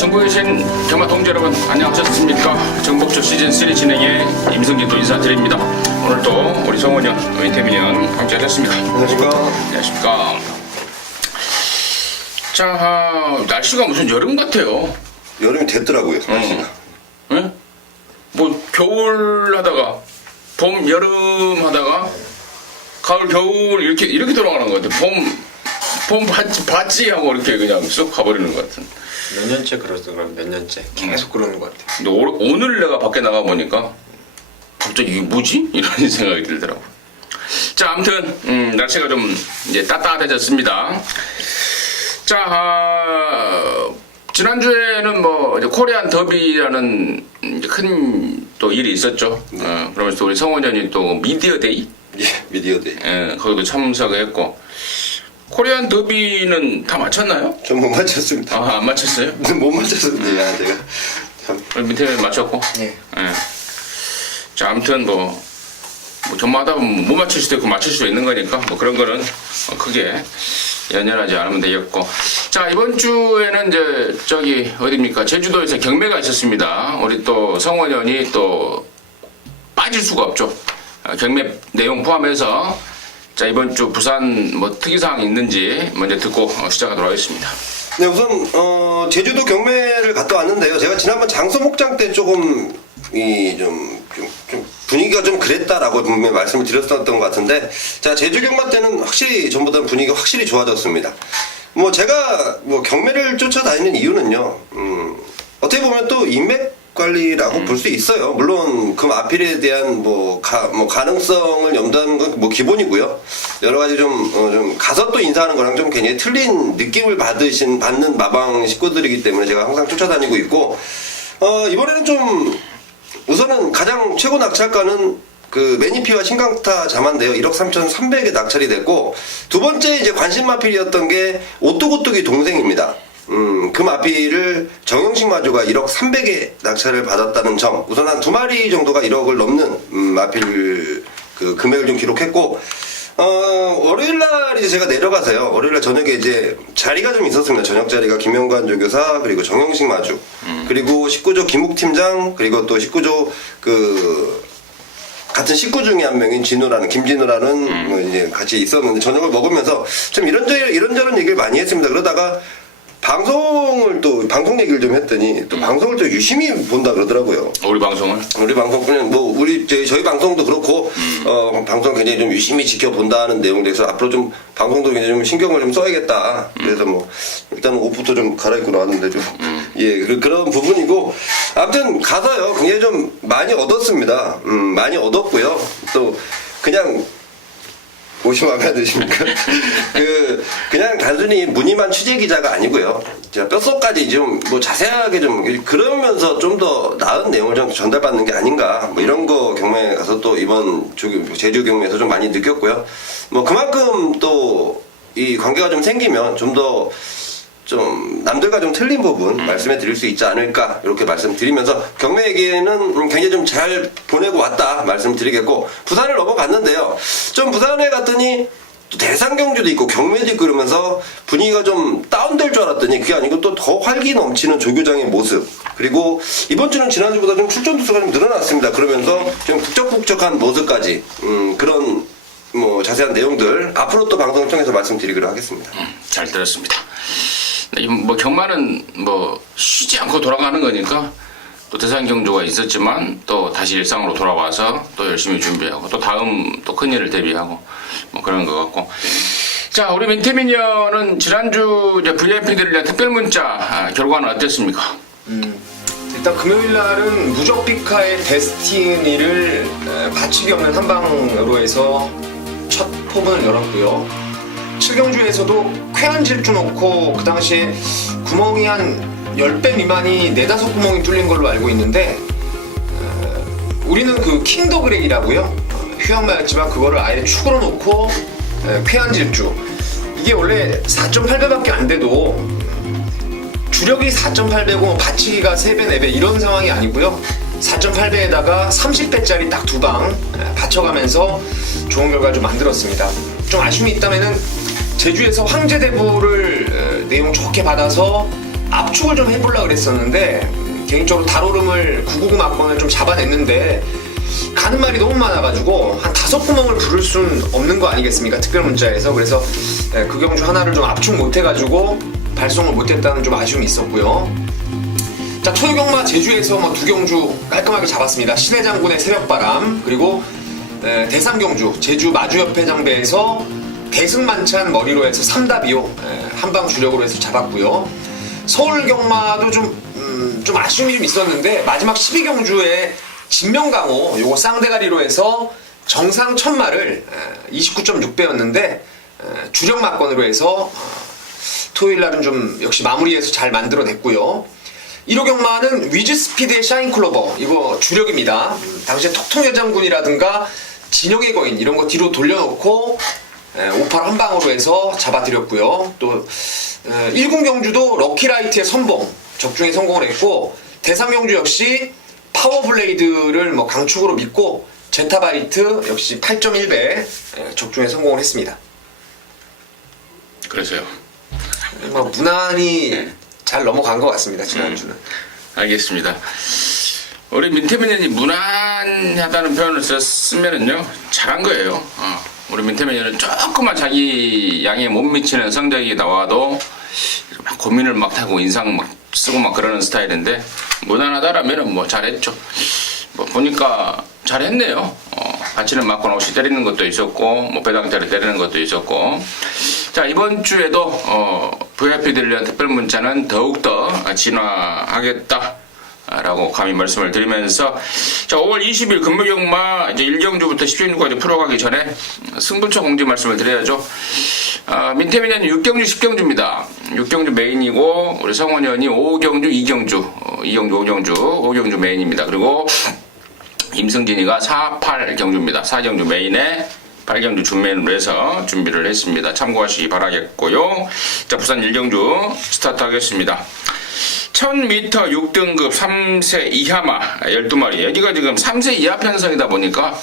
전국에 계신 경마 동지 여러분 안녕하셨습니까? 정복주 시즌3 진행의 임성진도 인사드립니다. 오늘도 우리 성원현, 이태민 형 함께 하셨습니다. 안녕하십니까. 안녕하십니까. 자, 날씨가 무슨 여름 같아요. 여름이 됐더라고요, 날씨가. 응? 뭐 겨울 하다가 봄, 여름 하다가 가을, 겨울 이렇게 돌아가는 것 같아. 봄 봤지 하고 이렇게 그냥 쑥 가버리는 것 같은. 몇 년째 그러더라고요. 몇 년째 계속 그러는 것 같아요. 근데 오늘 내가 밖에 나가 보니까 갑자기 이게 뭐지? 이런 생각이 들더라고. 자, 아무튼 날씨가 좀 이제 따뜻해졌습니다. 자, 지난주에는 뭐 이제 코리안 더비라는 큰 또 일이 있었죠. 그러면서 우리 성원현이 또 미디어데이, 예, 미디어데이. 거기도 참석했고. 코리안 더비는 다 마쳤나요? 전 못 맞췄습니다. 아, 안 마쳤어요? 못 맞췄습니다, 제가. 참. 밑에 맞췄고. 네. 자, 아무튼 뭐 경마하다 보면 못 맞출 수도 있고 맞출 수도 있는 거니까 뭐 그런 거는 크게 연연하지 않으면 되겠고. 자, 이번 주에는 이제 저기 어디입니까? 제주도에서 경매가 있었습니다. 우리 또 성원현이 또 빠질 수가 없죠. 경매 내용 포함해서 자, 이번 주 부산 뭐 특이사항이 있는지 먼저 듣고 시작하도록 하겠습니다. 네, 우선 제주도 경매를 갔다 왔는데요. 제가 지난번 장소 목장 때 조금 좀 분위기가 좀 그랬다라고 분명히 말씀을 드렸었던 것 같은데, 자, 제주 경마 때는 확실히 전보다 분위기가 확실히 좋아졌습니다. 뭐 제가 뭐 경매를 쫓아다니는 이유는요, 어떻게 보면 또 인맥 관리라고 볼 수 있어요. 물론 그 마필에 대한 가능성을 염두하는 건 뭐 기본이고요. 여러 가지 좀 가서 또 인사하는 거랑 좀 굉장히 틀린 느낌을 받는 마방 식구들이기 때문에 제가 항상 쫓아다니고 있고, 이번에는 좀 우선은 가장 최고 낙찰가는 그 매니피와 신강타 자만데요. 1억 3,300에 낙찰이 됐고, 두 번째 이제 관심 마필이었던 게 오뚜고뚜기 동생입니다. 그 마필을 정영식 마주가 1억 300에 낙찰을 받았다는 점, 우선 한 두 마리 정도가 1억을 넘는 마필 그 금액을 좀 기록했고, 월요일날 이제 제가 내려가서요. 월요일날 저녁에 이제 자리가 좀 있었습니다. 저녁 자리가 김영관 조교사, 그리고 정영식 마주, 그리고 19조 김욱 팀장, 그리고 또 19조 같은 식구 중에 한 명인 김진우라는 뭐 이제 같이 있었는데, 저녁을 먹으면서 좀 이런저런 얘기를 많이 했습니다. 그러다가 방송 얘기를 좀 했더니 또 방송을 또 유심히 본다 그러더라고요. 우리 방송을? 우리 방송 그냥 뭐 저희 방송도 그렇고 방송 굉장히 좀 유심히 지켜본다는 내용에서 앞으로 좀 방송도 굉장히 좀 신경을 좀 써야겠다. 그래서 뭐 일단 옷부터 좀 갈아입고 나왔는데 좀 예, 그런 부분이고, 아무튼 가서요 굉장히 좀 많이 얻었습니다. 많이 얻었고요. 또 그냥 옷이 마음에 안 드십니까? 그냥 단순히 무늬만 취재 기자가 아니고요. 제가 뼛속까지 좀 뭐 자세하게 좀 그러면서 좀 더 나은 내용을 좀 전달받는 게 아닌가. 뭐 이런 거 경매에 가서 또 이번 제주 경매에서 좀 많이 느꼈고요. 뭐 그만큼 또 이 관계가 좀 생기면 좀 더 좀 남들과 좀 틀린 부분 말씀해 드릴 수 있지 않을까, 이렇게 말씀드리면서 경매 얘기는 굉장히 좀 잘 보내고 왔다 말씀드리겠고, 부산을 넘어갔는데요. 좀 부산에 갔더니 또 대상 경주도 있고 경매도 있고 그러면서 분위기가 좀 다운될 줄 알았더니 그게 아니고 또 더 활기 넘치는 조교장의 모습, 그리고 이번 주는 지난주보다 좀 출전 두수가 좀 늘어났습니다. 그러면서 좀 북적북적한 모습까지, 그런 뭐 자세한 내용들 앞으로 또 방송을 통해서 말씀드리기로 하겠습니다. 잘 들었습니다. 뭐 경마는 뭐 쉬지 않고 돌아가는 거니까 또 대상 경주가 있었지만 또 다시 일상으로 돌아와서 또 열심히 준비하고 또 다음 또 큰일을 대비하고 뭐 그런 것 같고. 자, 우리 민태민 형은 지난주 이제 VIP들을 위한 특별 문자 결과는 어땠습니까? 일단 금요일 날은 무적피카의 데스티니를 받치기 없는 한방으로 해서 첫 포문을 열었고요. 7경주에서도 쾌한 질주 놓고 그 당시에 구멍이 한 10배 미만이 4-5구멍이 뚫린 걸로 알고 있는데, 우리는 그 킹더그렉이라고요. 휴양마였지만 그거를 아예 축으로 놓고 쾌한 질주, 이게 원래 4.8배밖에 안 돼도 주력이 4.8배고 받치기가 3배, 4배 이런 상황이 아니고요. 4.8배에다가 30배짜리 딱 2방 받쳐가면서 좋은 결과를 좀 만들었습니다. 좀 아쉬움이 있다면은 제주에서 황제대부를 내용 좋게 받아서 압축을 좀 해보려고 그랬었는데 개인적으로 달오름을 999 막건을 좀 잡아냈는데 가는 말이 너무 많아가지고 한 5구멍을 부를 순 없는 거 아니겠습니까? 특별 문자에서. 그래서 그 경주 하나를 좀 압축 못해가지고 발송을 못했다는 좀 아쉬움이 있었고요. 자, 토요경마 제주에서 뭐 2경주 깔끔하게 잡았습니다. 신해장군의 새벽바람, 그리고 대상경주 제주 마주협회 장배에서 대승만찬 머리로 해서 3답이요. 한방 주력으로 해서 잡았고요. 서울경마도 좀 아쉬움이 좀 있었는데 마지막 12경주에 진명강호 요거 쌍대가리로 해서 정상 천마를 29.6배였는데 주력 막건으로 해서 토요일날은 좀 역시 마무리해서 잘 만들어냈고요. 1호 경마는 위즈스피드의 샤인클로버 이거 주력입니다. 당시에 톡통여장군이라든가 진영의 거인 이런 거 뒤로 돌려놓고 58 한방으로 해서 잡아드렸고요. 또 1군 경주도 럭키라이트의 선봉 적중에 성공을 했고, 대상 경주 역시 파워블레이드를 뭐 강축으로 믿고 제타바이트 역시 8.1배 적중에 성공을 했습니다. 그래서요. 뭐 무난히 잘 넘어간 것 같습니다. 지난주는. 알겠습니다. 우리 민태민이 무난하다는 표현을 쓰면은요 잘한 거예요. 우리 민태민이는 조금만 자기 양에 못 미치는 성적이 나와도 막 고민을 막 하고 인상 막 쓰고 막 그러는 스타일인데, 무난하다라면은 뭐 잘했죠. 뭐 보니까 잘했네요. 바치는 맞고 없이 때리는 것도 있었고, 뭐 배당태를 때리는 것도 있었고. 자, 이번 주에도 VIP들을 위한 특별 문자는 더욱더 진화하겠다 라고 감히 말씀을 드리면서, 자, 5월 20일 금요경마 이제 1경주부터 10경주까지 풀어가기 전에 승부처 공지 말씀을 드려야죠. 민태민이 6경주 10경주입니다 6경주 메인이고, 우리 성원현이 5경주 2경주 5경주 메인입니다. 그리고 임승진이가 4, 8경주입니다 4경주 메인에 8경주 준메인으로 해서 준비를 했습니다. 참고하시기 바라겠고요. 자, 부산 1경주 스타트 하겠습니다. 1000m 6등급 3세 이하마 12마리. 여기가 지금 3세 이하 편성이다 보니까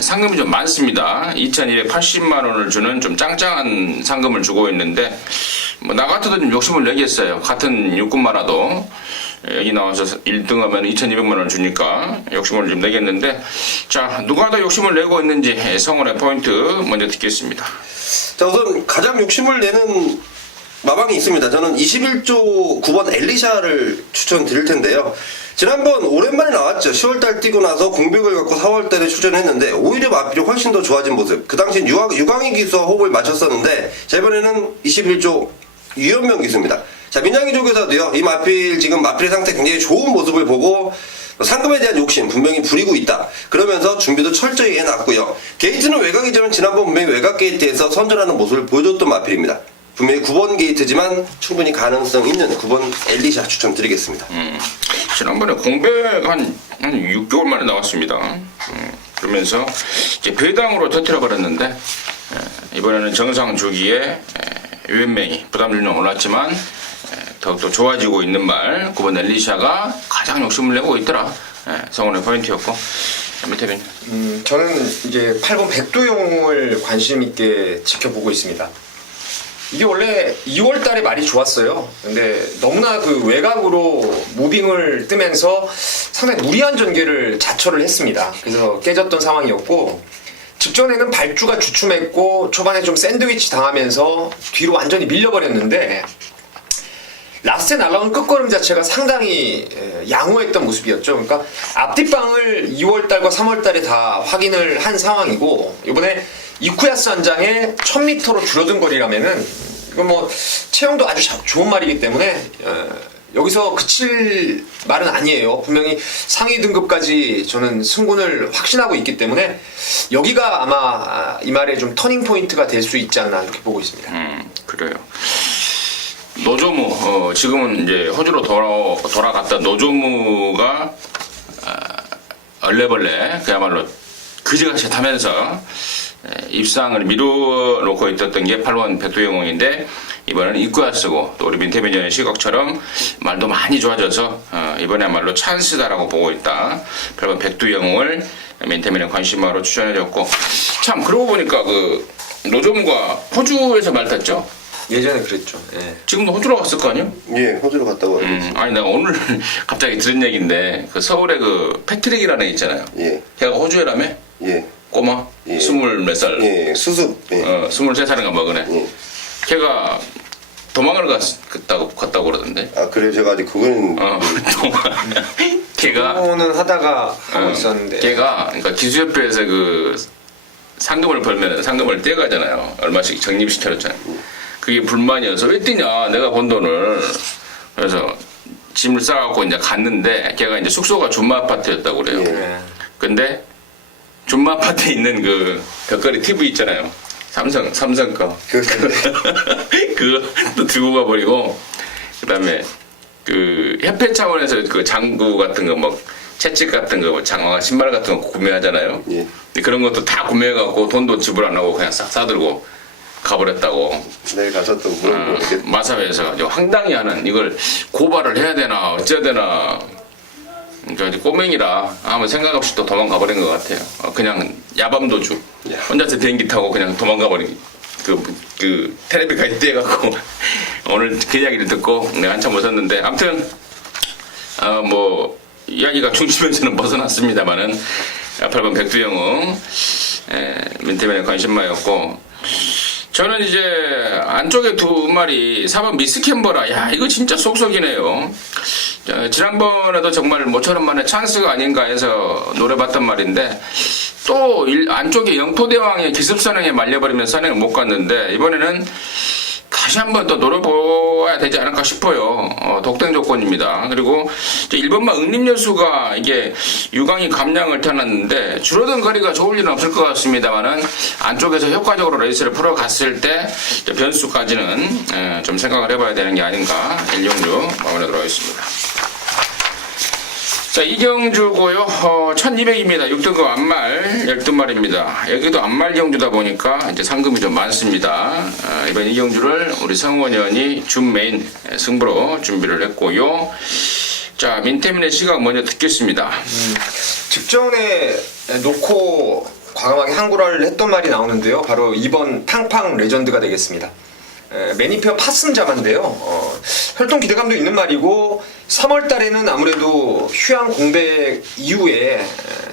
상금이 좀 많습니다. 2280만원을 주는 좀 짱짱한 상금을 주고 있는데, 뭐 나 같아도 좀 욕심을 내겠어요. 같은 육군마라도 여기 나와서 1등 하면 2200만원을 주니까 욕심을 좀 내겠는데, 자, 누가 더 욕심을 내고 있는지 성원의 포인트 먼저 듣겠습니다. 자, 우선 가장 욕심을 내는 마방이 있습니다. 저는 21조 9번 엘리샤를 추천드릴 텐데요. 지난번 오랜만에 나왔죠. 10월달 뛰고 나서 공백을 갖고 4월달에 출전했는데 오히려 마필이 훨씬 더 좋아진 모습. 그 당시엔 유광희 기수와 호흡을 맞췄었는데, 자, 이번에는 21조 유현명 기수입니다. 자, 민양이 쪽에서도요, 이 마필 지금 마필의 상태 굉장히 좋은 모습을 보고 상금에 대한 욕심 분명히 부리고 있다. 그러면서 준비도 철저히 해놨고요. 게이트는 외곽이지만 지난번 분명히 외곽 게이트에서 선전하는 모습을 보여줬던 마필입니다. 분명히 9번 게이트지만 충분히 가능성 있는 9번 엘리샤 추천드리겠습니다. 지난번에 공백 한 6개월 만에 나왔습니다. 그러면서 이제 배당으로 터뜨려 버렸는데, 이번에는 정상 주기에 유연명이 부담률은 올랐지만 더욱더 좋아지고 있는 말 9번 엘리샤가 가장 욕심을 내고 있더라. 성원의 포인트였고. 밑에는 저는 이제 8번 백두용을 관심 있게 지켜보고 있습니다. 이게 원래 2월 달에 말이 좋았어요. 근데 너무나 그 외곽으로 무빙을 뜨면서 상당히 무리한 전개를 자처를 했습니다. 그래서 깨졌던 상황이었고, 직전에는 발주가 주춤했고 초반에 좀 샌드위치 당하면서 뒤로 완전히 밀려버렸는데, 라스트에 날라온 끝걸음 자체가 상당히 양호했던 모습이었죠. 그러니까 앞뒷방을 2월달과 3월달에 다 확인을 한 상황이고, 이번에 이쿠야스 한 장에 1000m로 줄어든 거리라면은 이건 뭐 체형도 아주 좋은 말이기 때문에 여기서 그칠 말은 아니에요. 분명히 상위 등급까지 저는 승군을 확신하고 있기 때문에 여기가 아마 이 말의 좀 터닝 포인트가 될 수 있지 않나 이렇게 보고 있습니다. 그래요. 노조무, 지금은 이제 호주로 돌아갔다 노조무가 얼레벌레 그야말로 그지같이 타면서 입상을 미뤄놓고 있었던 게 8번 백두영웅인데, 이번에는 이쿠야스고 또 우리 민태민전의 시각처럼 말도 많이 좋아져서 이번에야말로 찬스다라고 보고 있다. 8번 백두영웅을 민태민의 관심마로 추천해줬고, 참 그러고 보니까 그 노조무가 호주에서 말 탔죠. 예전에 그랬죠. 예. 지금도 호주로 갔을 거 아니야? 예, 호주로 갔다고 하죠. 아니 내가 오늘 갑자기 들은 얘기인데 그 서울에 그 패트릭이라는 애 있잖아요. 예, 걔가 호주에라며? 예, 꼬마? 예. 20몇 살. 예, 수습. 예. 23살인가 먹으네. 예. 걔가 도망을 갔다고 그러던데. 아, 그래요? 제가 아직 그건. 걔가 공부는 하다가 하고 있었는데. 걔가 그러니까 기수협회에서 그 상금을 벌면 상금을 떼가잖아요. 얼마씩 적립시켜줬잖아요. 그게 불만이어서 왜 떼냐? 내가 번 돈을. 그래서 짐을 싸갖고 이제 갔는데 걔가 이제 숙소가 준마 아파트였다고 그래요. 예. 근데 준마 아파트에 있는 그 벽걸이 TV 있잖아요. 삼성 거. 그거 또 들고 가버리고, 그 다음에 그 협회 차원에서 그 장구 같은 거, 뭐 채찍 같은 거, 뭐 장화, 신발 같은 거 구매하잖아요. 예. 근데 그런 것도 다 구매해갖고 돈도 지불 안 하고 그냥 싹 사들고 가버렸다고. 내일 가서 또 물어보겠. 마사회에서 황당히 하는 이걸 고발을 해야 되나 어째야 되나. 그러니까 이제 꼬맹이라 아무 생각 없이 또 도망가 버린 것 같아요. 그냥 야밤도주 야. 혼자서 비행기 타고 그냥 도망가 버린 그 테레비까지 떼갖고 오늘 그 이야기를 듣고 내가 한참 웃었는데 아무튼 뭐 이야기가 중심에서는 벗어났습니다만은 8번 백두영웅 민태면에 관심마였고 저는 이제 안쪽에 두 마리 4번 미스캠버라 야 이거 진짜 쏙쏙이네요. 지난번에도 정말 모처럼 만에 찬스가 아닌가 해서 노려봤단 말인데 또 안쪽에 영토대왕의 기습선행에 말려버리면 선행을 못 갔는데 이번에는 다시 한번 또 노려봐야 되지 않을까 싶어요. 독등 조건입니다. 그리고 이제 1번만 응립여수가 이게 유광이 감량을 타놨는데 줄어든 거리가 좋을 일은 없을 것 같습니다만은 안쪽에서 효과적으로 레이스를 풀어갔을 때 변수까지는 좀 생각을 해봐야 되는 게 아닌가 1경주 마무리하도록 하겠습니다. 자, 이경주고요. 1200입니다. 6등급 안말 12마리입니다. 여기도 안말 경주다 보니까 이제 상금이 좀 많습니다. 이번 이경주를 우리 성원현이 준 메인 승부로 준비를 했고요. 자, 민태민의 시각 먼저 듣겠습니다. 직전에 놓고 과감하게 항구라를 했던 말이 나오는데요. 바로 2번 탕팡 레전드가 되겠습니다. 매니페어 파슨자만데요. 활동 기대감도 있는 말이고 3월 달에는 아무래도 휴양 공백 이후에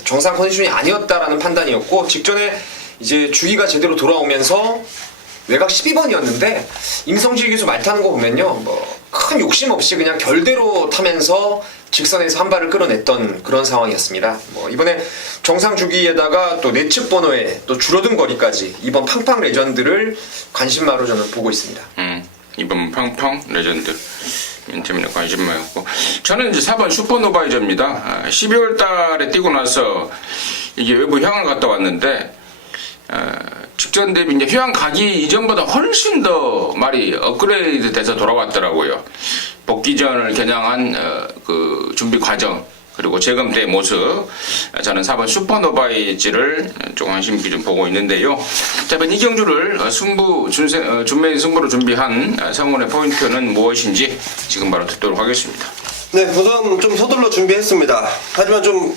정상 컨디션이 아니었다라는 판단이었고 직전에 이제 주기가 제대로 돌아오면서 외곽 12번이었는데 임성질 기수 말 타는 거 보면요 뭐 큰 욕심 없이 그냥 결대로 타면서 직선에서 한 발을 끌어냈던 그런 상황이었습니다. 뭐 이번에 정상 주기에다가 또 내측 번호에 또 줄어든 거리까지 이번 팡팡 레전드를 관심마로 저는 보고 있습니다. 이번 팡팡 레전드 민태민의 관심마였고 저는 이제 4번 슈퍼노바이저입니다. 12월 달에 뛰고 나서 이게 외부 휴양을 갔다 왔는데 직전 대비 이제 휴양 가기 이전보다 훨씬 더 말이 업그레이드 돼서 돌아왔더라고요. 복귀전을 겨냥한 그 준비 과정 그리고 재검 때의 모습 저는 4번 슈퍼노바이지를 조금 관심 있게 좀 보고 있는데요. 자, 이번 이경주를 준메인 승부로 준비한 성원의 포인트는 무엇인지 지금 바로 듣도록 하겠습니다. 네, 우선 좀 서둘러 준비했습니다. 하지만 좀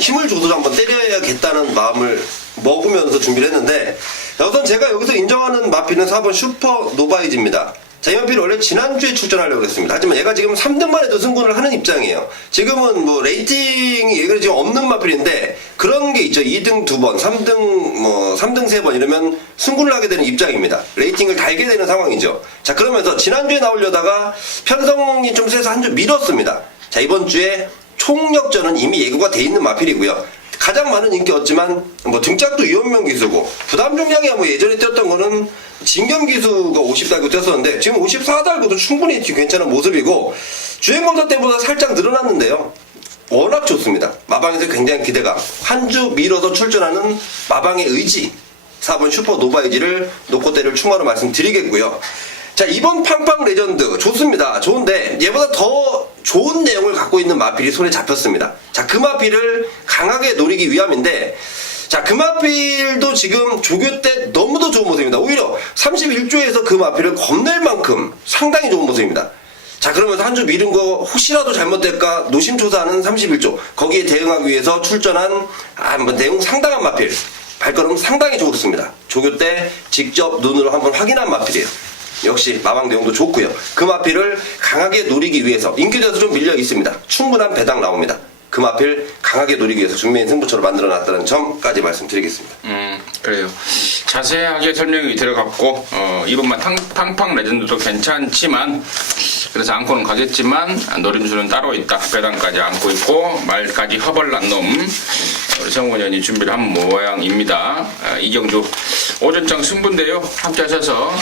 힘을 줘도 한번 때려야겠다는 마음을 먹으면서 준비를 했는데 우선 제가 여기서 인정하는 마피는 4번 슈퍼 노바이즈입니다. 자, 이 마피를 원래 지난주에 출전하려고 했습니다. 하지만 얘가 지금 3등만 해도 승부를 하는 입장이에요. 지금은 뭐 레이팅이 얘가 지금 없는 마필인데 그런 게 있죠. 2등 2번, 3등 뭐 3등 3번 이러면 승부를 하게 되는 입장입니다. 레이팅을 달게 되는 상황이죠. 자, 그러면서 지난주에 나오려다가 편성이 좀 세서 한 주 미뤘습니다. 자, 이번 주에 총력전은 이미 예고가 돼 있는 마필이고요. 가장 많은 인기였지만 뭐 등짝도 이원명 기수고 부담 중량이야 뭐 예전에 뛰었던 거는 진경 기수가 50달고 뛰었었는데 지금 54달고도 충분히 괜찮은 모습이고 주행검사 때보다 살짝 늘어났는데요. 워낙 좋습니다. 마방에서 굉장히 기대감 한 주 밀어서 출전하는 마방의 의지 4번 슈퍼 노바이지를 놓고 때를 추가로 말씀드리겠고요. 자, 이번 팡팡 레전드 좋습니다. 좋은데 얘보다 더 좋은 내용을 갖고 있는 마필이 손에 잡혔습니다. 자, 그 마필을 강하게 노리기 위함인데 자, 그 마필도 지금 조교 때 너무도 좋은 모습입니다. 오히려 31조에서 그 마필을 겁낼 만큼 상당히 좋은 모습입니다. 자, 그러면서 한 주 미룬 거 혹시라도 잘못될까 노심초사하는 31조 거기에 대응하기 위해서 출전한 뭐 내용 상당한 마필 발걸음 상당히 좋습니다. 조교 때 직접 눈으로 한번 확인한 마필이에요. 역시 마방 내용도 좋고요. 금화필을 강하게 노리기 위해서 인기도에서 좀 밀려 있습니다. 충분한 배당 나옵니다. 금화필 강하게 노리기 위해서 준비인 승부처를 만들어놨다는 점까지 말씀드리겠습니다. 그래요. 자세하게 설명이 들어갔고 이번만 팡팡 레전드도 괜찮지만 그래서 안고는 가겠지만 노림수는 따로 있다. 배당까지 안고 있고 말까지 허벌난 놈 우리 성원현이 준비를 한 모양입니다. 이경주 오전장 승부인데요. 함께 하셔서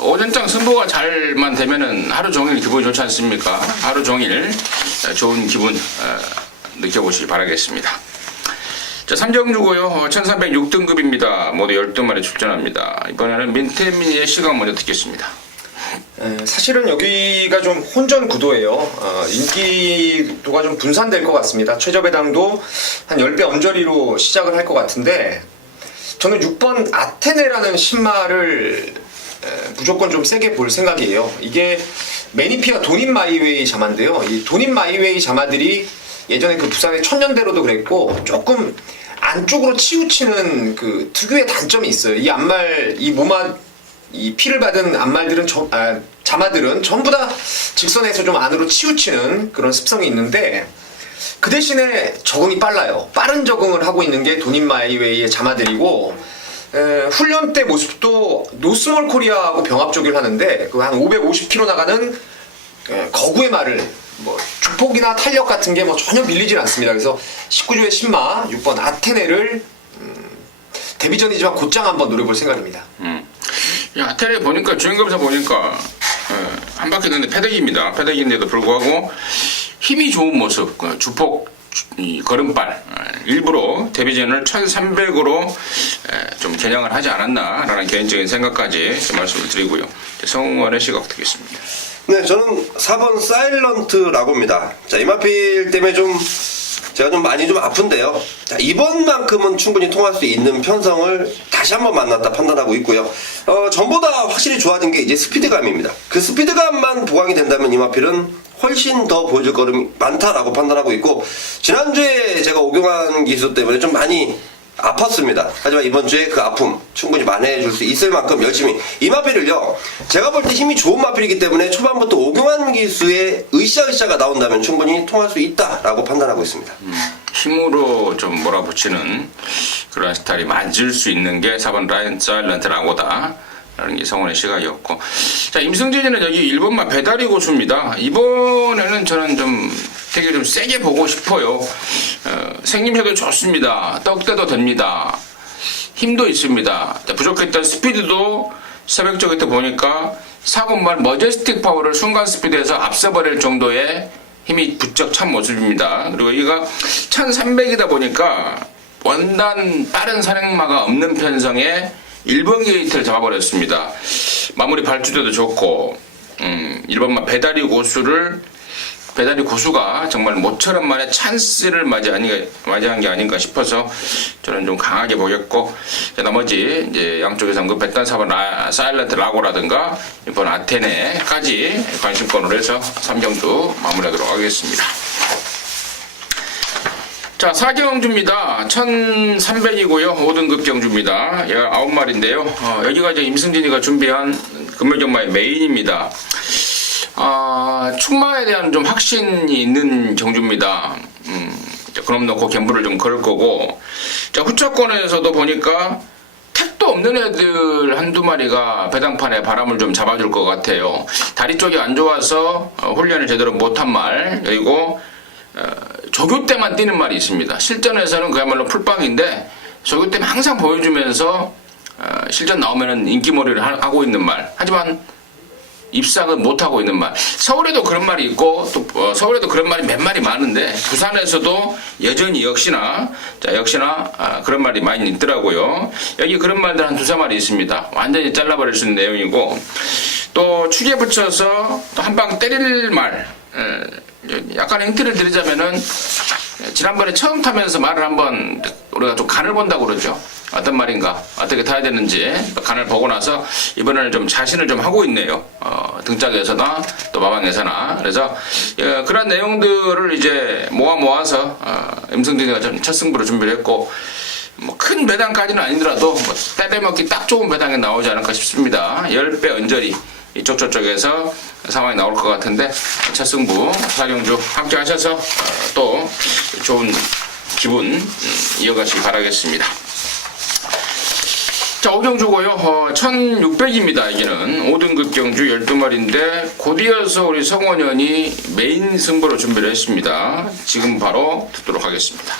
오전장 승부가 잘만 되면은 하루 종일 기분이 좋지 않습니까? 하루 종일 좋은 기분 느껴보시기 바라겠습니다. 자, 3경주고요. 1306등급입니다. 모두 12마리 출전합니다. 이번에는 민태민의 시각 먼저 듣겠습니다. 사실은 여기가 좀 혼전 구도예요. 인기도가 좀 분산될 것 같습니다. 최저 배당도 한 10배 언저리로 시작을 할 것 같은데 저는 6번 아테네라는 신마를 무조건 좀 세게 볼 생각이에요. 이게 매니피아 돈인 마이웨이 자마인데요. 이 돈인 마이웨이 자마들이 예전에 그 부산의 천년대로도 그랬고 조금 안쪽으로 치우치는 그 특유의 단점이 있어요. 이 암말, 이 피를 받은 암말들은 자마들은 전부 다 직선에서 좀 안으로 치우치는 그런 습성이 있는데 그 대신에 적응이 빨라요. 빠른 적응을 하고 있는 게 돈인 마이웨이의 자마들이고 훈련 때 모습도 노스몰 코리아하고 병합조기를 하는데 그 한 550km 나가는 거구의 말을 뭐 주폭이나 탄력 같은 게 뭐 전혀 밀리질 않습니다. 그래서 19조의 신마 6번 아테네를 데뷔전이지만 곧장 한번 노려볼 생각입니다. 아테네 보니까 주행검사 보니까 한 바퀴 도는데 패대기입니다. 패대기인데도 불구하고 힘이 좋은 모습, 주폭 걸음발 일부러 데뷔전을 1300으로 좀 겨냥을 하지 않았나라는 개인적인 생각까지 말씀을 드리고요. 성원의 시각 듣겠습니다. 네, 저는 4번 사일런트라고입니다. 자, 이마필 때문에 제가 좀 많이 좀 아픈데요. 자, 이번만큼은 충분히 통할 수 있는 편성을 다시 한번 만났다 판단하고 있고요. 전보다 확실히 좋아진 게 이제 스피드감입니다. 그 스피드감만 보강이 된다면 이마필은 훨씬 더 보여줄 걸음이 많다라고 판단하고 있고, 지난주에 제가 오경환 기수 때문에 좀 많이 아팠습니다. 하지만 이번 주에 그 아픔 충분히 만회해줄 수 있을 만큼 열심히 이 마필을요, 제가 볼 때 힘이 좋은 마필이기 때문에 초반부터 오경환 기수의 으쌰으쌰가 나온다면 충분히 통할 수 있다라고 판단하고 있습니다. 힘으로 좀 몰아붙이는 그런 스타일이 맞을 수 있는 게 4번 라인 사일런트 라고다 라는 게 성원의 시각이었고, 자, 임승진이는 여기 1번만 배달이 고수입니다. 이번에는 저는 되게 좀 세게 보고 싶어요. 생김새도 좋습니다. 떡대도 됩니다. 힘도 있습니다. 자, 부족했던 스피드도 새벽적일 때 보니까 4번만 머제스틱 파워를 순간 스피드에서 앞서버릴 정도의 힘이 부쩍 찬 모습입니다. 그리고 이가 1300이다 보니까 원단 빠른 산행마가 없는 편성에 1번 게이트를 잡아버렸습니다. 마무리 발주대도 좋고 1번만 배달이 고수가 정말 모처럼 만의 찬스를 맞이한 게 아닌가 싶어서 저는 좀 강하게 보겠고, 나머지 이제 양쪽에서 언급했던 4번 사일런트 라고라든가 이번 아테네까지 관심권으로 해서 3경주 마무리하도록 하겠습니다. 자, 4경주입니다. 1300이고요. 5등급 경주입니다. 9마리인데요. 여기가 이제 임승진이가 준비한 금요경마의 메인입니다. 충마에 대한 좀 확신이 있는 경주입니다. 그럼 넣고 갬블을 좀 걸 거고, 자, 후차권에서도 보니까 택도 없는 애들 한두 마리가 배당판에 바람을 좀 잡아줄 것 같아요. 다리 쪽이 안 좋아서 훈련을 제대로 못한 말, 그리고 조교 때만 뛰는 말이 있습니다. 실전에서는 그야말로 풀빵인데 조교 때만 항상 보여주면서 실전 나오면은 인기몰이를 하고 있는 말, 하지만 입상은 못하고 있는 말. 서울에도 그런 말이 있고, 또 서울에도 그런 말이 몇 마리 많은데 부산에서도 여전히 역시나 그런 말이 많이 있더라고요. 여기 그런 말들 한 두세 마리 있습니다. 완전히 잘라버릴 수 있는 내용이고, 또 축에 붙여서 또 한 방 때릴 말, 약간 힌트를 드리자면은 지난번에 처음 타면서 말을 한번 우리가 좀 간을 본다고 그러죠. 어떤 말인가, 어떻게 타야 되는지 간을 보고 나서 이번에는 좀 자신을 좀 하고 있네요. 등짝에서나 또 마방에서나. 그래서 그런 내용들을 이제 모아서 임승진이가 좀 첫 승부를 준비를 했고, 뭐 큰 배당까지는 아니더라도 뭐 때려먹기 딱 좋은 배당이 나오지 않을까 싶습니다. 10배 언저리 이쪽 저쪽에서 상황이 나올 것 같은데 첫 승부 사령주 함께 하셔서 또 좋은 기분 이어가시기 바라겠습니다. 자, 오경주고요. 1600입니다. 여기는 5등급 경주 12마리인데 곧 이어서 우리 성원현이 메인 승부로 준비를 했습니다. 지금 바로 듣도록 하겠습니다.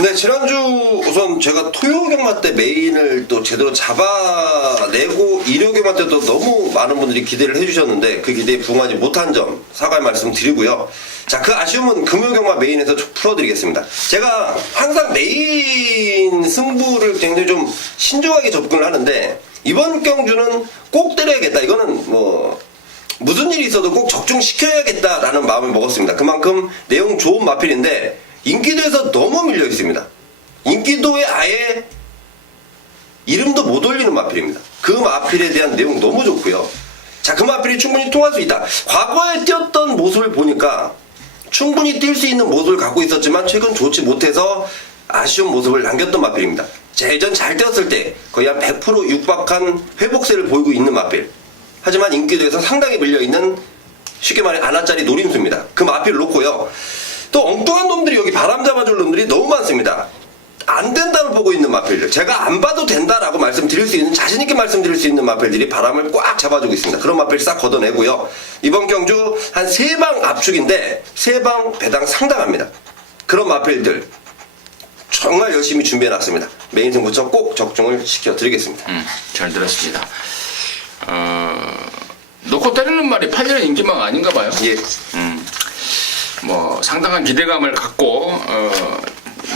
네, 지난주 우선 제가 토요경마 때 메인을 또 제대로 잡아내고 일요경마 때도 너무 많은 분들이 기대를 해주셨는데 그 기대에 부응하지 못한 점 사과의 말씀 드리고요. 자, 그 아쉬움은 금요경마 메인에서 풀어드리겠습니다. 제가 항상 메인 승부를 굉장히 좀 신중하게 접근을 하는데 이번 경주는 꼭 때려야겠다. 이거는 뭐 무슨 일이 있어도 꼭 적중시켜야겠다라는 마음을 먹었습니다. 그만큼 내용 좋은 마필인데 인기도에서 너무 밀려 있습니다. 인기도에 아예 이름도 못 올리는 마필입니다. 그 마필에 대한 내용 너무 좋고요. 자, 그 마필이 충분히 통할 수 있다. 과거에 뛰었던 모습을 보니까 충분히 뛸 수 있는 모습을 갖고 있었지만 최근 좋지 못해서 아쉬운 모습을 남겼던 마필입니다. 예전 잘 뛰었을 때 거의 한 100% 육박한 회복세를 보이고 있는 마필. 하지만 인기도에서 상당히 밀려있는 쉽게 말해 아나짜리 노림수입니다. 그 마필을 놓고요. 또 엉뚱한 놈들이 여기 바람 잡아줄 놈들이 너무 많습니다. 안 된다고 보고 있는 마필들, 제가 안 봐도 된다라고 말씀드릴 수 있는, 자신있게 말씀드릴 수 있는 마필들이 바람을 꽉 잡아주고 있습니다. 그런 마필 싹 걷어내고요. 이번 경주 한 3방 압축인데 3방 배당 상당합니다. 그런 마필들 정말 열심히 준비해놨습니다. 메인 승부처 꼭 적중을 시켜드리겠습니다. 잘 들었습니다. 놓고 때리는 말이 8년 인기망 아닌가 봐요. 예. 뭐 상당한 기대감을 갖고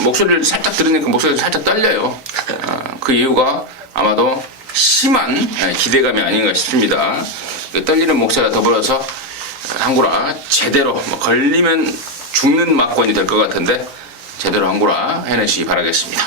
목소리를 살짝 들으니까 목소리가 살짝 떨려요. 그 이유가 아마도 심한 기대감이 아닌가 싶습니다. 그 떨리는 목소리와 더불어서 항구라 제대로 뭐 걸리면 죽는 막권이 될 것 같은데 제대로 항구라 해내시기 바라겠습니다.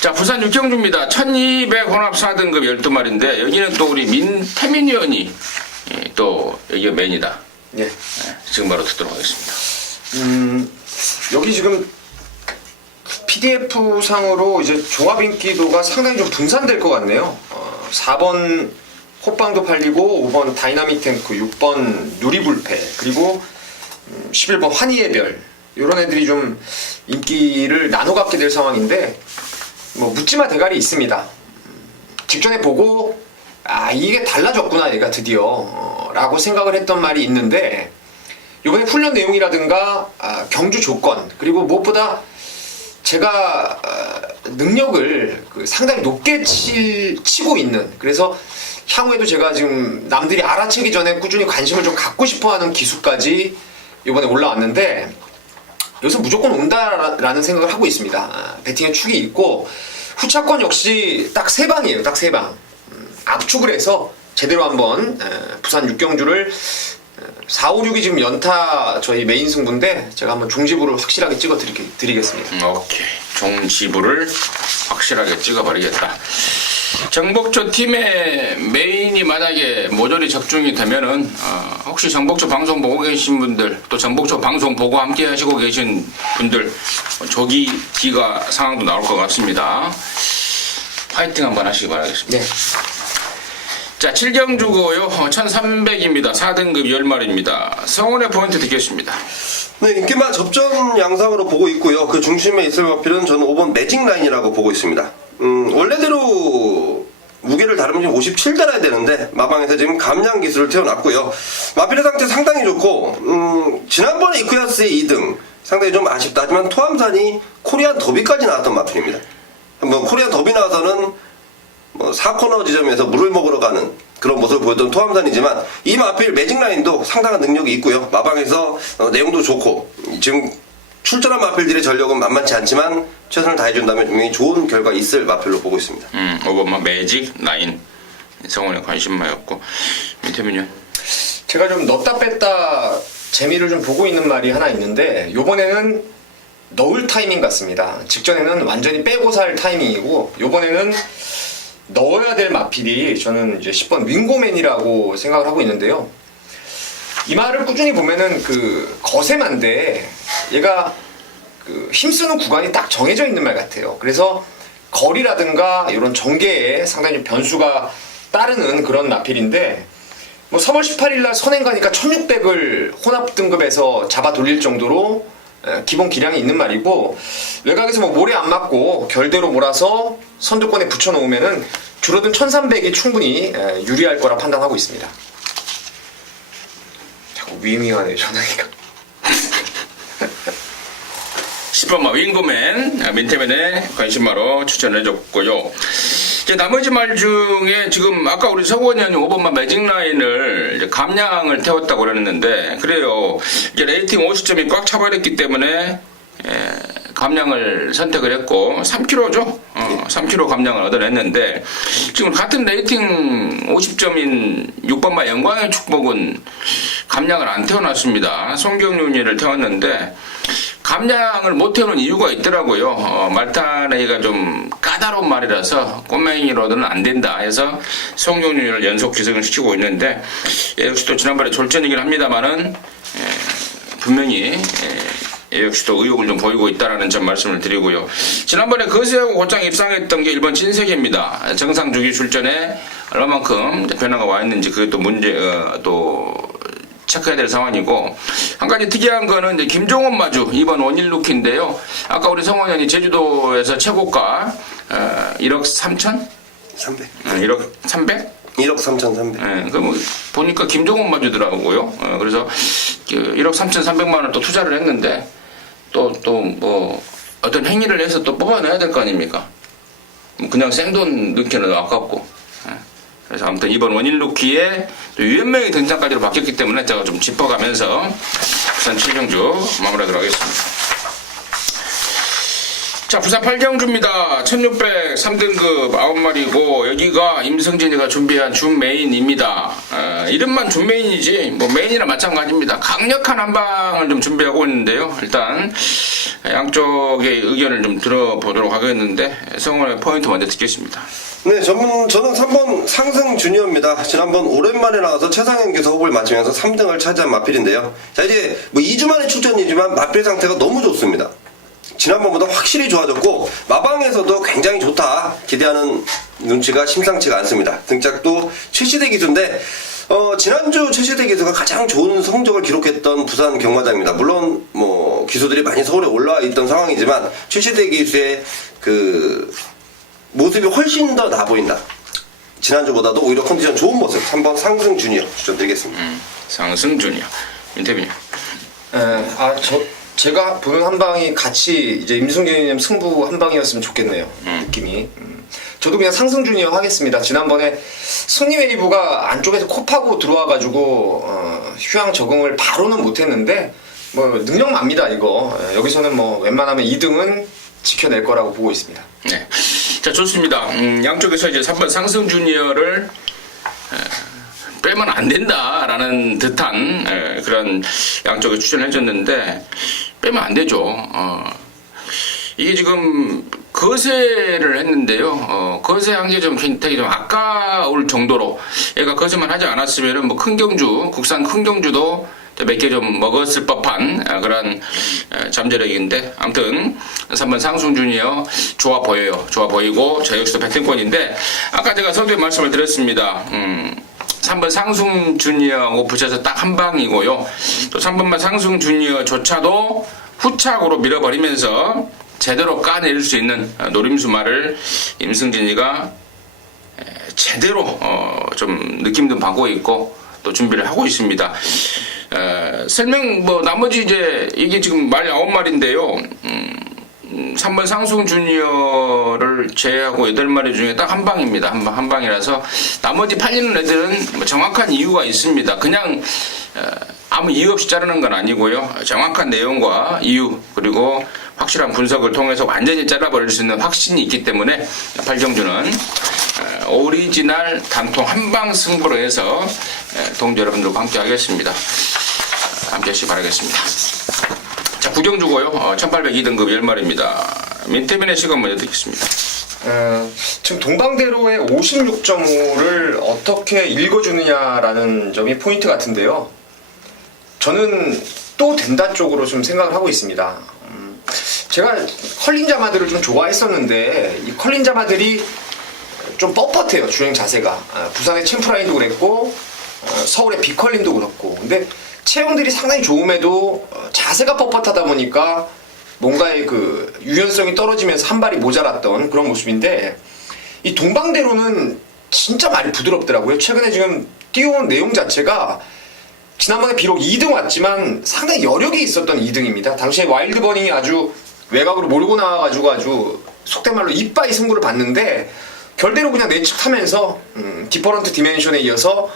자, 부산 육경주입니다. 1200 혼합 4등급 12마리인데 여기는 또 우리 민태민 의원이 또 여기가 메인이다. 예. 지금 바로 듣도록 하겠습니다. 여기 지금 PDF 상으로 이제 종합 인기도가 상당히 좀 분산될 것 같네요. 4번 호빵도 팔리고 5번 다이나믹 탱크, 6번 누리불패, 그리고 11번 환희의 별, 이런 애들이 좀 인기를 나눠 갖게 될 상황인데 뭐 묻지마 대가리 있습니다. 직전에 보고 이게 달라졌구나 얘가 드디어 라고 생각을 했던 말이 있는데 이번에 훈련 내용이라든가 경주 조건, 그리고 무엇보다 제가 능력을 상당히 높게 치고 있는, 그래서 향후에도 제가 지금 남들이 알아채기 전에 꾸준히 관심을 좀 갖고 싶어하는 기수까지 이번에 올라왔는데 여기서 무조건 온다라는 생각을 하고 있습니다. 배팅의 축이 있고 후차권 역시 딱 3방이에요. 딱 3방. 압축을 해서 제대로 한번 부산 육경주를 4, 5, 6이 지금 연타 저희 메인 승부인데 제가 한번 종지부를 확실하게 찍어 드리겠습니다. 오케이. 종지부를 확실하게 찍어버리겠다. 정복조 팀의 메인이 만약에 모조리 적중이 되면은 혹시 정복조 방송 보고 계신 분들, 또 정복조 방송 보고 함께 하시고 계신 분들 조기 기가 상황도 나올 것 같습니다. 파이팅 한번 하시기 바라겠습니다. 네. 자, 7경주고요. 1300입니다. 4등급 10마리입니다. 성원의 포인트 듣겠습니다. 네, 인기만 접전 양상으로 보고 있고요. 그 중심에 있을 마필은 저는 5번 매직 라인이라고 보고 있습니다. 원래대로 무게를 다루면 57 달아야 되는데 마방에서 지금 감량 기술을 태어났고요. 마필의 상태 상당히 좋고 지난번에 이쿠야스의 2등 상당히 좀 아쉽다. 하지만 토암산이 코리안 더비까지 나왔던 마필입니다. 뭐 코리안 더비 나와서는 뭐 4코너 지점에서 물을 먹으러 가는 그런 모습을 보였던 토암산이지만 이 마필 매직 라인도 상당한 능력이 있고요. 마방에서 내용도 좋고 지금 출전한 마필들의 전력은 만만치 않지만 최선을 다해준다면 분명히 좋은 결과 있을 마필로 보고 있습니다. 5번만 매직 라인 성원에 관심마였고 민태민요. 제가 좀 넣었다 뺐다 재미를 좀 보고 있는 말이 하나 있는데 요번에는 넣을 타이밍 같습니다. 직전에는 완전히 빼고 살 타이밍이고 요번에는 넣어야 될 마필이 저는 이제 10번 윙고맨이라고 생각을 하고 있는데요. 이 말을 꾸준히 보면은 그 거세만데 얘가 그 힘쓰는 구간이 딱 정해져 있는 말 같아요. 그래서 거리라든가 이런 전개에 상당히 변수가 따르는 그런 마필인데 뭐 3월 18일 날 선행 가니까 1600을 혼합 등급에서 잡아 돌릴 정도로 기본 기량이 있는 말이고 외곽에서 뭐 모래 안 맞고 결대로 몰아서 선두권에 붙여놓으면은 줄어든 1300이 충분히 유리할 거라 판단하고 있습니다. 자꾸 위밍하네요 전화기가. 10번 윙고맨 민태맨의 관심마로 추천해줬고요. 이제 나머지 말 중에 지금 아까 우리 서구원 의원님 5번만 매직 라인을 이제 감량을 태웠다고 그랬는데 그래요. 이제 레이팅 50점이 꽉 차버렸기 때문에 감량을 선택을 했고 3kg죠. 3kg 감량을 얻어냈는데 지금 같은 레이팅 50점인 6번마 영광의 축복은 감량을 안 태워놨습니다. 송경윤이를 태웠는데 감량을 못 태우는 이유가 있더라고요. 말타내기가 좀 까다로운 말이라서 꼬맹이로는 안 된다 해서 송경윤을 연속 기승을 시키고 있는데 역시 또 지난번에 졸전이긴 합니다만은 분명히 역시 또 의욕을 좀 보이고 있다라는 점 말씀을 드리고요. 지난번에 거세하고 곧장 입상했던 게 1번 진세계입니다. 정상 주기 출전에 얼마만큼 변화가 와 있는지 그게 또 문제 또 체크해야 될 상황이고 한 가지 특이한 거는 이제 김종원 마주 2번 원일 루키인데요. 아까 우리 성원현이 제주도에서 최고가 1억 3천? 300. 1억 300? 1억 3,300. 예, 그 뭐 보니까 김종원 마주더라고요. 그래서 1억 3,300만 원을 또 투자를 했는데 또 뭐 어떤 행위를 해서 또 뽑아내야 될 거 아닙니까? 그냥 생돈 넣기는 아깝고. 그래서 아무튼 이번 원일 루키에 또 유연명의 등장까지로 바뀌었기 때문에 제가 좀 짚어가면서 부산 7경주 마무리하도록 하겠습니다. 자, 부산 8경주입니다. 1600 3등급 9마리고 여기가 임승진이가 준비한 준메인입니다. 이름만 준메인이지 뭐 메인이나 마찬가지입니다. 강력한 한방을 좀 준비하고 있는데요. 일단 양쪽의 의견을 좀 들어보도록 하겠는데 성원의 포인트 먼저 듣겠습니다. 네, 저는 3번 상승 주니어입니다. 지난번 오랜만에 나와서 최상현 기사 호흡을 맞추면서 3등을 차지한 마필인데요. 자, 이제 뭐 2주 만에 출전이지만 마필 상태가 너무 좋습니다. 지난번보다 확실히 좋아졌고 마방에서도 굉장히 좋다 기대하는 눈치가 심상치가 않습니다. 등짝도 최시대 기수인데 지난주 최시대 기수가 가장 좋은 성적을 기록했던 부산 경마장입니다. 물론 뭐 기수들이 많이 서울에 올라와 있던 상황이지만 최시대 기수의 그 모습이 훨씬 더 나 보인다. 지난주보다도 오히려 컨디션 좋은 모습 3번 상승 주니어 추천드리겠습니다. 상승 주니어 민태빈이요. 제가 보는 한방이 같이 이제 임승진님 승부 한방이었으면 좋겠네요. 느낌이. 저도 그냥 상승 주니어 하겠습니다. 지난번에 승리 웨이브가 안쪽에서 코 파고 들어와가지고 휴양 적응을 바로는 못했는데 뭐 능력 납니다 이거. 여기서는 뭐 웬만하면 2등은 지켜낼 거라고 보고 있습니다. 네, 자 좋습니다. 양쪽에서 이제 3번 상승 주니어를 빼면 안 된다라는 듯한 그런 양쪽에 추천해줬는데 빼면 안 되죠. 이게 지금 거세를 했는데요. 거세한 게 좀 굉장히 좀 아까울 정도로 얘가 거세만 하지 않았으면은 뭐 큰 경주, 국산 큰 경주도 몇 개 좀 먹었을 법한 그런 잠재력인데 아무튼 3번 상승 주니어 좋아 보여요. 좋아 보이고 저 역시도 100등권인데 아까 제가 서두에 말씀을 드렸습니다. 3번 상승 주니어하고 붙여서 딱 한 방이고요. 또 3번만 상승 주니어조차도 후착으로 밀어버리면서 제대로 까낼 수 있는 노림수말을 임승진이가 제대로 좀 느낌 좀 받고 있고 또 준비를 하고 있습니다. 설명 뭐 나머지 이제 이게 지금 말 9마리인데요. 3번 상승 주니어를 제외하고 8마리 중에 딱 한 방입니다. 한 방이라서 나머지 팔리는 애들은 뭐 정확한 이유가 있습니다. 그냥 아무 이유 없이 자르는 건 아니고요. 정확한 내용과 이유 그리고 확실한 분석을 통해서 완전히 잘라버릴 수 있는 확신이 있기 때문에 8경주는 오리지널 단통 한방 승부로 해서 동지 여러분들과 함께 하겠습니다. 함께 하시기 바라겠습니다. 자, 구경주고요. 1802등급 10마리입니다. 민태민의 시간 먼저 듣겠습니다. 지금 동방대로의 56.5를 어떻게 읽어주느냐라는 점이 포인트 같은데요. 저는 또 된다 쪽으로 좀 생각을 하고 있습니다. 제가 컬린자마들을 좀 좋아했었는데 이 컬린자마들이 좀 뻣뻣해요. 주행 자세가. 부산의 챔프라인도 그랬고 서울의 빅컬린도 그렇고. 근데 체형들이 상당히 좋음에도 자세가 뻣뻣하다 보니까 뭔가의 그 유연성이 떨어지면서 한 발이 모자랐던 그런 모습인데 이 동방대로는 진짜 많이 부드럽더라고요. 최근에 지금 뛰어온 내용 자체가 지난번에 비록 2등 왔지만 상당히 여력이 있었던 2등입니다. 당시에 와일드버닝이 아주 외곽으로 몰고 나와가지고 아주 속된 말로 이빠이 승부를 봤는데 결대로 그냥 내측하면서 디퍼런트 디멘션에 이어서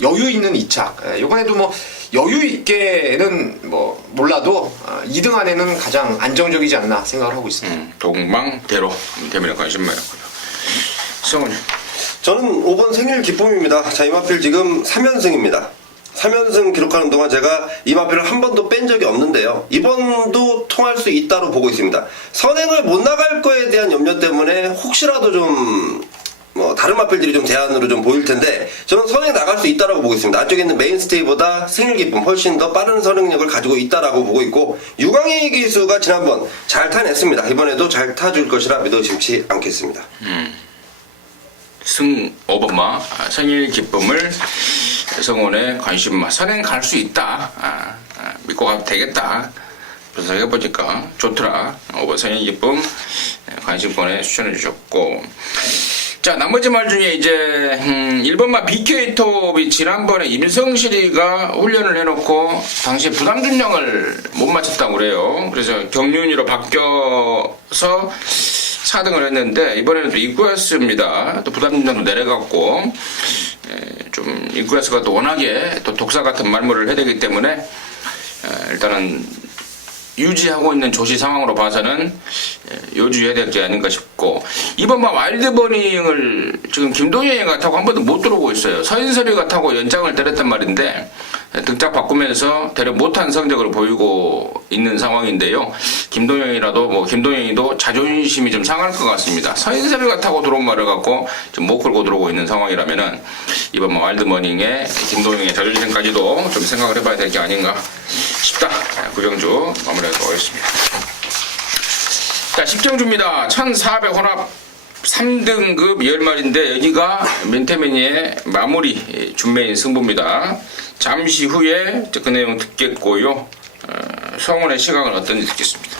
여유 있는 2착. 이번에도 뭐 여유 있게는 뭐 몰라도 2등 안에는 가장 안정적이지 않나 생각을 하고 있습니다. 동방대로 민태민의 관심 많았고요. 성훈이. 저는 5번 생일 기쁨입니다. 자, 이마필 지금 3연승입니다. 3연승 기록하는 동안 제가 이마필을 한 번도 뺀 적이 없는데요. 이번도 통할 수 있다로 보고 있습니다. 선행을 못 나갈 거에 대한 염려 때문에 혹시라도 좀 다른 마필들이 좀 대안으로 좀 보일 텐데 저는 선행 나갈 수 있다라고 보고 있습니다. 안쪽에 있는 메인스테이보다 생일 기쁨 훨씬 더 빠른 선행력을 가지고 있다라고 보고 있고 유광희 기수가 지난번 잘 타냈습니다. 이번에도 잘 타줄 것이라 믿어 의심치 않겠습니다. 승 5번마 생일 기쁨을 성원의 관심마 선행 갈 수 있다. 믿고 가도 되겠다. 그래서 해보니까 좋더라. 5번 생일 기쁨 관심권에 추천해 주셨고 자 나머지 말 중에 이제 1번마 BK 톱이 지난번에 임성실이가 훈련을 해놓고 당시에 부담준량을 못 맞췄다고 그래요. 그래서 경륜이로 바뀌어서 4등을 했는데 이번에는 또 이쿠아스입니다. 또 부담준량도 내려갔고 좀 이쿠아스가 또 워낙에 또 독사 같은 말물을 해야 되기 때문에 일단은 유지하고 있는 조시 상황으로 봐서는 요주해야 될 게 아닌가 싶고 이번 와일드버닝을 지금 김동현이가 타고 한 번도 못 들어오고 있어요. 서인설이가 타고 연장을 때렸단 말인데 등짝 바꾸면서 대략 못한 성적을 보이고 있는 상황인데요. 김동현이도 자존심이 좀 상할 것 같습니다. 서인설이가 타고 들어온 말을 갖고 좀 못 끌고 들어오고 있는 상황이라면은 이번 와일드버닝의 김동현의 자존심까지도 좀 생각을 해봐야 될 게 아닌가 싶다. 구경주 마무리하도록 하겠습니다. 자, 10경주입니다. 1400 혼합 3등급 10마리인데 여기가 민태민의 마무리 준매인 승부입니다. 잠시 후에 그 내용 듣겠고요. 성훈의 시각은 어떤지 듣겠습니다.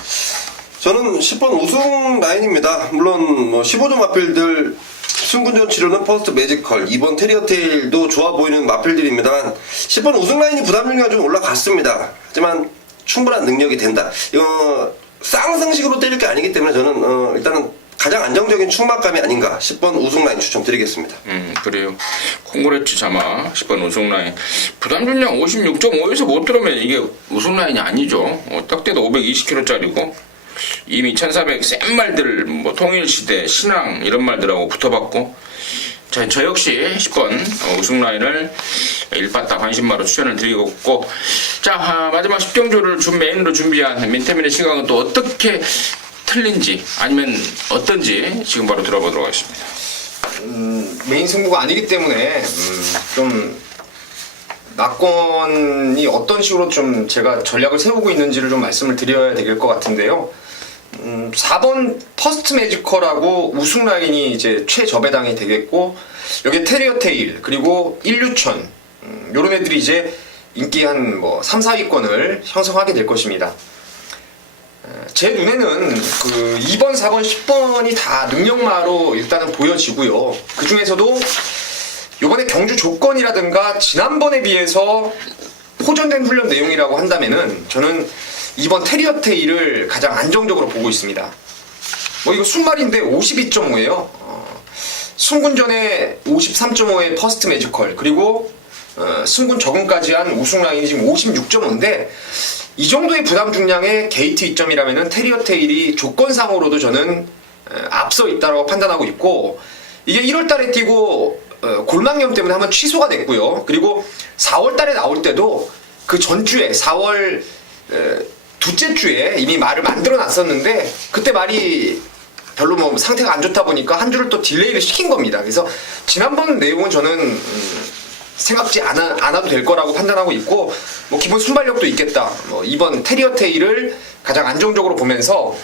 저는 10번 우승 라인입니다. 물론 15점 마필들 승군전 치료는 퍼스트 매지컬 2번 테리어테일도 좋아 보이는 마필들입니다만 10번 우승 라인이 부담률이 좀 올라갔습니다. 하지만 충분한 능력이 된다. 이거 쌍승식으로 때릴 게 아니기 때문에 저는 일단은 가장 안정적인 충막감이 아닌가 10번 우승 라인 추천드리겠습니다. 그래요. 콩그레츠 자마 10번 우승 라인 부담준량 56.5에서 못 들어오면 이게 우승 라인이 아니죠. 딱 돼도 520kg짜리고 이미 1400 센 말들 통일시대 신앙 이런 말들하고 붙어봤고 자, 저 역시 10번 우승 라인을 1파타 관심마로 추천을 드리고 있고 자 마지막 10경주를 메인으로 준비한 민태민의 시각은 또 어떻게 틀린지 아니면 어떤지 지금 바로 들어보도록 하겠습니다. 메인 승부가 아니기 때문에 좀 낙권이 어떤 식으로 좀 제가 전략을 세우고 있는지를 좀 말씀을 드려야 될 것 같은데요. 4번 퍼스트 매지컬하고 우승 라인이 이제 최저배당이 되겠고 여기 테리어 테일 그리고 1류천 요런 애들이 이제 인기 한 3, 4위권을 형성하게 될 것입니다. 제 눈에는 그 2번, 4번, 10번이 다 능력마로 일단은 보여지고요. 그 중에서도 요번에 경주 조건이라든가 지난번에 비해서 호전된 훈련 내용이라고 한다면은 저는 2번 테리어 테일을 가장 안정적으로 보고 있습니다. 이거 순말인데 52.5예요. 승군전에 53.5의 퍼스트 매지컬 그리고 승군 적응까지 한 우승 라인이 지금 56.5인데 이 정도의 부담 중량의 게이트 이점이라면은 테리어 테일이 조건상으로도 저는 앞서 있다고 판단하고 있고 이게 1월달에 뛰고 골망염 때문에 한번 취소가 됐고요. 그리고 4월달에 나올 때도 그 전주에 4월 둘째 주에 이미 말을 만들어 놨었는데 그때 말이 별로 뭐 상태가 안 좋다 보니까 한 주를 또 딜레이를 시킨 겁니다. 그래서 지난번 내용은 저는 생각지 않아도 될 거라고 판단하고 있고, 뭐 기본 순발력도 있겠다. 뭐 이번 테리어 테일을 가장 안정적으로 보면서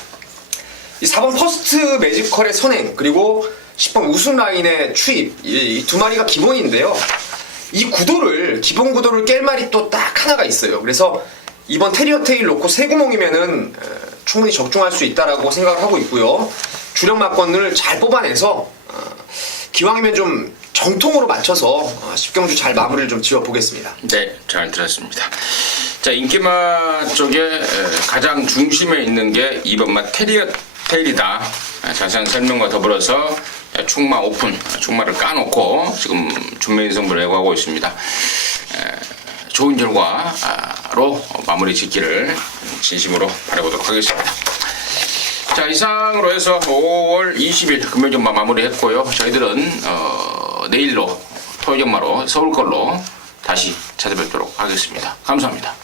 이 4번 퍼스트 매지컬의 선행, 그리고 10번 우승 라인의 추입, 이 두 마리가 기본인데요. 이 구도를, 기본 구도를 깰 말이 또 딱 하나가 있어요. 그래서 이번 테리어 테일 놓고 세 구멍이면은 충분히 적중할 수 있다라고 생각을 하고 있고요. 주력 막건을 잘 뽑아내서 기왕이면 좀 정통으로 맞춰서 10경주 잘 마무리를 좀 지어보겠습니다. 네, 잘 들었습니다. 자, 인기마 쪽에 가장 중심에 있는 게 2번마 테리어 테일이다. 자세한 설명과 더불어서 충마 오픈, 충마를 까놓고 지금 준매인 승부를 예고하고 있습니다. 좋은 결과로 마무리 짓기를 진심으로 바라보도록 하겠습니다. 자, 이상으로 해서 5월 20일 금요일 전마 마무리했고요. 저희들은 내일로 토요일 전마로 서울 걸로 다시 찾아뵙도록 하겠습니다. 감사합니다.